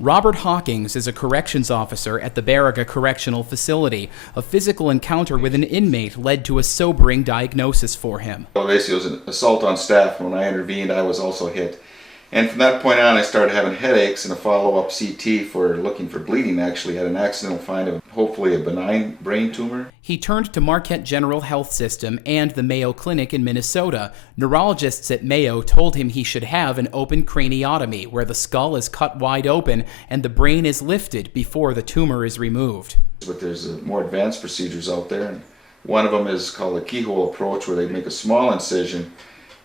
Robert Hawkins is a corrections officer at the Baraga Correctional Facility. A physical encounter with an inmate led to a sobering diagnosis for him. Well, basically, it was an assault on staff. When I intervened, I was also hit. And from that point on, I started having headaches, and a follow-up CT for looking for bleeding actually had an accidental find of hopefully a benign brain tumor. He turned to Marquette General Health System and the Mayo Clinic in Minnesota. Neurologists at Mayo told him he should have an open craniotomy, where the skull is cut wide open and the brain is lifted before the tumor is removed. But there's more advanced procedures out there, and one of them is called the keyhole approach, where they make a small incision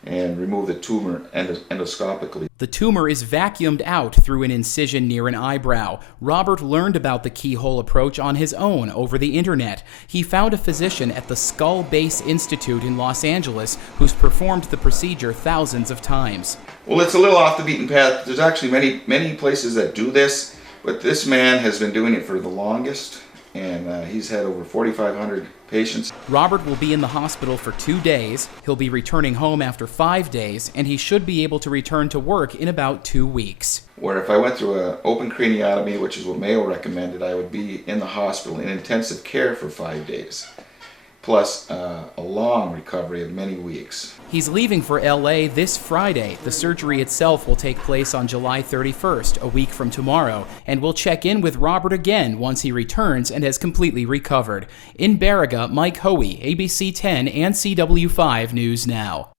and remove the tumor endoscopically. The tumor is vacuumed out through an incision near an eyebrow. Robert learned about the keyhole approach on his own over the internet. He found a physician at the Skull Base Institute in Los Angeles who's performed the procedure thousands of times. Well, it's a little off the beaten path. There's actually many places that do this, but this man has been doing it for the longest, and he's had over 4,500 patients. Robert will be in the hospital for 2 days. He'll be returning home after 5 days, and he should be able to return to work in about 2 weeks. Where if I went through an open craniotomy, which is what Mayo recommended, I would be in the hospital in intensive care for 5 days, plus a long recovery of many weeks. He's leaving for LA this Friday. The surgery itself will take place on July 31st, a week from tomorrow, and we'll check in with Robert again once he returns and has completely recovered. In Baraga, Mike Hoey, ABC 10 and CW5 News Now.